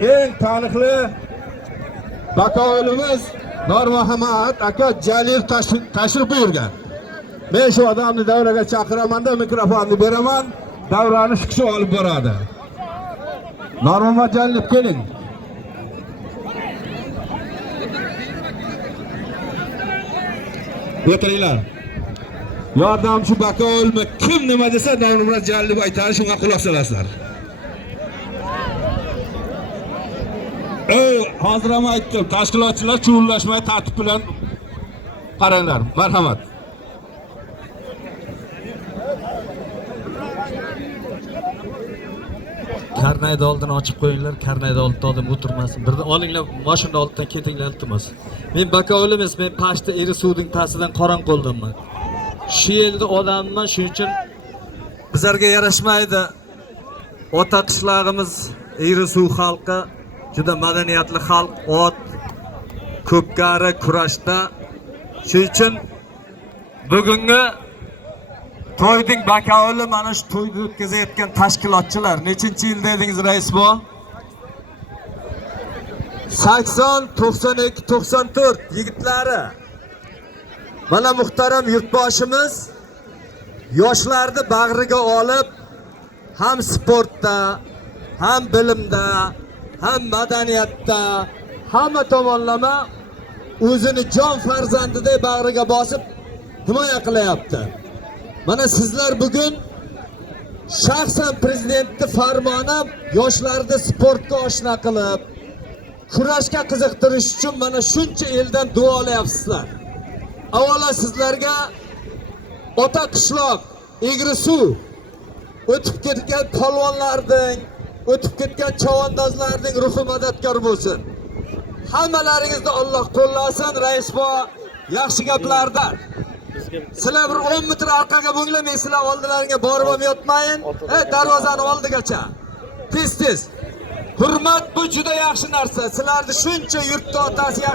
eng taniqli bakovulimiz Nurmuhammad aka Jalil tashrif buyurgan. Men shu odamni davraga chaqiraman-da, mikrofonni beraman. Davrani shu kishi olib boradi. Nurmuhammad Jalil keling. O'tiringlar. Yordamchi bakovulmi kim nima desa Nurmuhammad Jalil aytadi, shunga quloq solasizlar. Hozir ham aytdim, tashkilotchilar chuvillashmay tartib bilan qaranglar. Marhamat. Karnayni oldini ochib qo'yinglar, karnayni oldida odam o'tirmasin. Birdan olinglar, mashina oldidan ketinglar iltimos. Men bakovulimiz, men Pashta eri suvning tasidan qoran qo'ldanman. Shu yerda odamman, shuning uchun bizlarga yarashmaydi. Ota qishlog'imiz eri suv xalqi juda madaniyatli xalq, ot ko'pkari kurashda. Shuning uchun bugungi to'yning bakovuli mana shu to'yni o'tkazayotgan tashkilotchilar. Nechinchi yilda edingiz rais bu? 80, 92, 94 yigitlari. Mana muhtaram yurtboshimiz yoshlarni bag'riga olib ham sportda, ham bilimda, ham madaniyatda, hamma tomonlama o'zini jon farzandidek bag'riga bosib himoya qilyapti. Mana sizlar bugun shaxsan prezidentning farmoni yoshlarni sportga oshna qilib, kurashga qiziqtirish uchun mana shuncha eldan duo olyapsizlar. Avvalo sizlarga ota qishloq, egri suv o'tib ketgan polvonlarning, o'tib ketgan chavandozlarning ruhi madadkor bo'lsin. Hammalaringizni Alloh qo'llasin. Rais bu yaxshi gaplardan. Sizlar bir 10 metr orqaga bo'nglar, men sizlar oldilaringga borib ham yotmayin. Darvozani oldigacha. Tez-tez. Hurmat bu juda yaxshi narsa. Sizlarni shuncha yurtda otasi